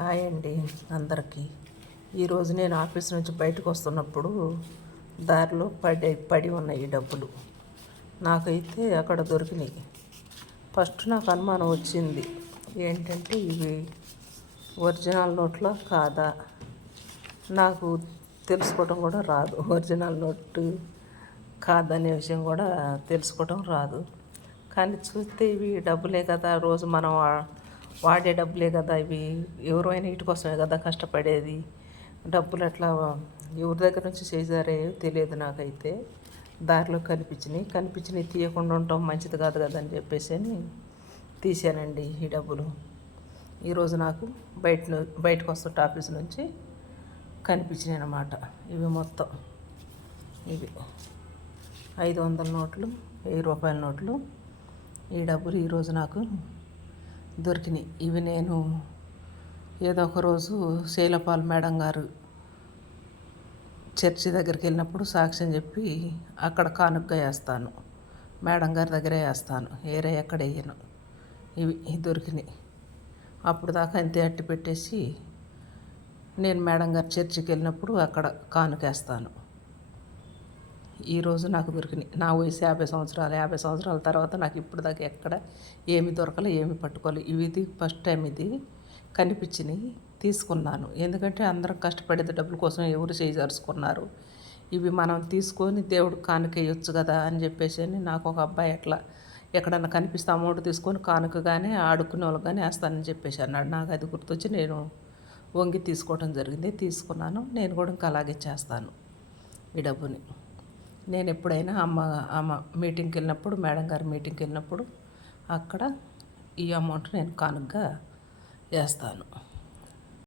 Hi అండి అందరికీ. ఈరోజు నేను ఆఫీస్ నుంచి బయటకు వస్తున్నప్పుడు దారిలో పడి ఉన్నాయి ఈ డబ్బులు. నాకైతే అక్కడ దొరికినాయి. ఫస్ట్ నాకు అనుమానం వచ్చింది ఏంటంటే ఇవి ఒరిజినల్ నోట్లో కాదా. నాకు తెలుసుకోవడం కూడా రాదు, ఒరిజినల్ నోటు కాదనే విషయం కూడా తెలుసుకోవడం రాదు. కానీ చూస్తే ఇవి డబ్బులే కదా, రోజు మనం వాడే డబ్బులే కదా ఇవి. ఎవరైనా వీటి కోసమే కదా కష్టపడేది. డబ్బులు అట్లా ఎవరి దగ్గర నుంచి చేశారే తెలియదు నాకైతే. దారిలో కనిపించినాయి తీయకుండా ఉండటం మంచిది కాదు కదా అని చెప్పేసి తీసానండి ఈ డబ్బులు. ఈరోజు నాకు బయటకు వస్తుంటే ఆఫీస్ నుంచి కనిపించినాయి అన్నమాట. ఇవి మొత్తం ఇవి 500 నోట్లు, 1000 రూపాయల నోట్లు. ఈ డబ్బులు ఈరోజు నాకు దొరికినాయి. ఇవి నేను ఏదో ఒక రోజు శైలపాల్ మేడం గారు చర్చి దగ్గరికి వెళ్ళినప్పుడు సాక్ష్యం చెప్పి అక్కడ కానుకగా వేస్తాను, మేడం గారి దగ్గరే వేస్తాను, ఏరే ఎక్కడ వేయను. ఇవి దొరికినాయి. అప్పుడు దాకా అంతే అట్టి పెట్టేసి నేను మేడం గారు చర్చికి వెళ్ళినప్పుడు అక్కడ కానుకేస్తాను. ఈరోజు నాకు దొరికినాయి. నా వయసు 50 సంవత్సరాలు. 50 సంవత్సరాల తర్వాత నాకు ఇప్పుడు దాకా ఎక్కడ ఏమి దొరకలే, ఏమి పట్టుకోలే. ఇది ఫస్ట్ టైం ఇది కనిపించినాయి, తీసుకున్నాను. ఎందుకంటే అందరం కష్టపడేది డబ్బుల కోసం ఎవరు చేయజరుచుకున్నారు. ఇవి మనం తీసుకొని దేవుడు కానుకేయొచ్చు కదా అని చెప్పేసి నాకు ఒక అబ్బాయి అట్లా ఎక్కడన్నా కనిపిస్తే అమౌంట్ తీసుకొని కానుకగానే ఆడుకునే వాళ్ళకి కానీ వేస్తానని చెప్పేసి అన్నాడు. నాకు అది గుర్తొచ్చి నేను వంగి తీసుకోవడం జరిగింది. తీసుకున్నాను. నేను కూడా ఇంకా అలాగే చేస్తాను ఈ డబ్బుని. నేను ఎప్పుడైనా అమ్మ మీటింగ్కి వెళ్ళినప్పుడు, మేడం గారి మీటింగ్కి వెళ్ళినప్పుడు అక్కడ ఈ అమౌంట్ నేను కానుకగా వేస్తాను.